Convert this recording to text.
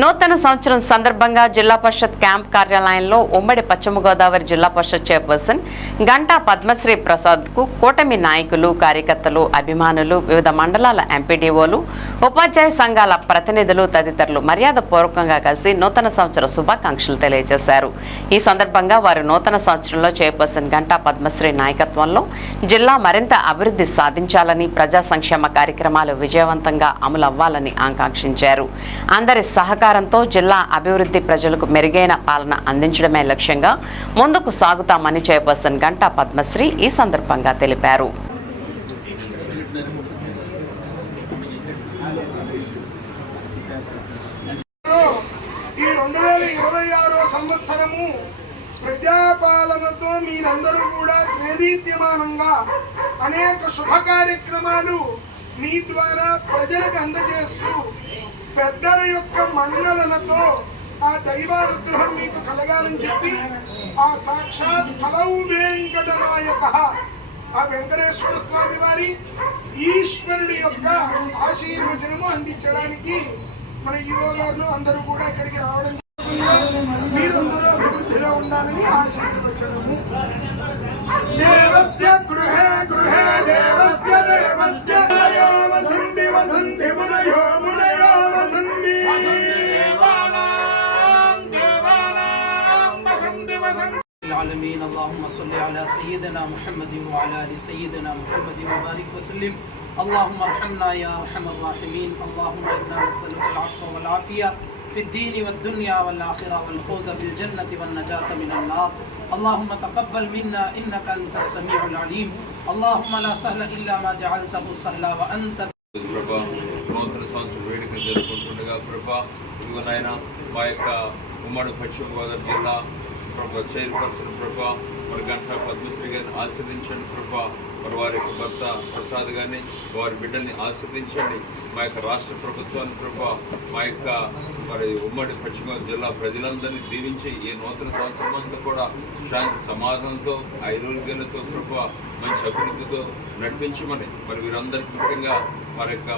నూతన సంవత్సరం సందర్భంగా జిల్లా పరిషత్ క్యాంప్ కార్యాలయంలో ఉమ్మడి పశ్చిమ గోదావరి జిల్లా పరిషత్ చైర్పర్సన్ గంటా పద్మశ్రీ ప్రసాద్కు కూటమి నాయకులు, కార్యకర్తలు, అభిమానులు, వివిధ మండలాల ఎంపీడీఓలు, ఉపాధ్యాయ సంఘాల ప్రతినిధులు తదితరులు మర్యాదపూర్వకంగా కలిసి నూతన సంవత్సర శుభాకాంక్షలు తెలియజేశారు. ఈ సందర్భంగా వారు నూతన సంవత్సరంలో చైర్పర్సన్ గంటా పద్మశ్రీ నాయకత్వంలో జిల్లా మరింత అభివృద్ధి సాధించాలని, ప్రజా సంక్షేమ కార్యక్రమాలు విజయవంతంగా అమలవ్వాలని ఆకాంక్షించారు. అందరి సహకారంతో జిల్లా అభివృద్ధి, ప్రజలకు మెరుగైన పాలన అందించడమే లక్ష్యంగా ముందుకు సాగుతామని చైర్పర్సన్ గంటా పద్మశ్రీ ఈ సందర్భంగా తెలిపారు. ఈ 2026 సంవత్సరము ప్రజాపాలనతో మీరందరూ కూడా దేదీప్యమానంగా అనేక శుభ కార్యక్రమాలు మీ ద్వారా ప్రజలకు అందజేస్తూ పెద్దల యొక్క మన్ననలతో ఆ దైవానుగ్రహం మీకు కలగాలని చెప్పి ఆ సాక్షాత్ కలవు వెంకటనాయక ఆ వెంకటేశ్వర స్వామి వారి ఈశ్వరుడి యొక్క ఆశీర్వచనము అందించడానికి మన ఈవో గారు అందరూ కూడా ఇక్కడికి రావడం, మీరందరూ అభివృద్ధిలో ఉండాలని ఆశీర్వచనము. దేవస్య గృహే గృహే దేవస్య దేవస్య వసంతి వసంతి మునయో మునయో వసంతి العالمين اللهم صل على سيدنا محمد وعلى ال سيدنا محمد وبارك وسلم اللهم ارحمنا يا ارحم الراحمين اللهم انا نسالك العفو والعافيه في الدين والدنيا والاخره والفوز بالجنه والنجاه من النار اللهم تقبل منا انك انت السميع العليم اللهم لا سهل الا ما جعلته سهلا وانت ప్రభా నూతన సంవత్సర వేడుకలు జరుపుకుంటుండగా ప్రభా ఇదిగో నాయన మా యొక్క ఉమ్మడి పశ్చిమ గోదావరి జిల్లా ప్రభా చైర్పర్సన్ ప్రభా మరి గంటా పద్మశ్రీ గారిని ఆశీర్వదించండి ప్రభా. మరి వారి యొక్క భర్త ప్రసాద్ గారిని, వారి బిడ్డల్ని ఆశీర్వదించండి. మా యొక్క రాష్ట్ర ప్రభుత్వాన్ని ప్రభా, మా యొక్క మరి ఉమ్మడి పశ్చిమ గోదావరి జిల్లా ప్రజలందరినీ దీవించి ఈ నూతన సంవత్సరం అంతా కూడా శాంతి సమాధానంతో, ఐరోగ్యాలతో ప్రభా మంచి అభివృద్ధితో నడిపించమని మరి వీరందరికీ ముఖ్యంగా వారి యొక్క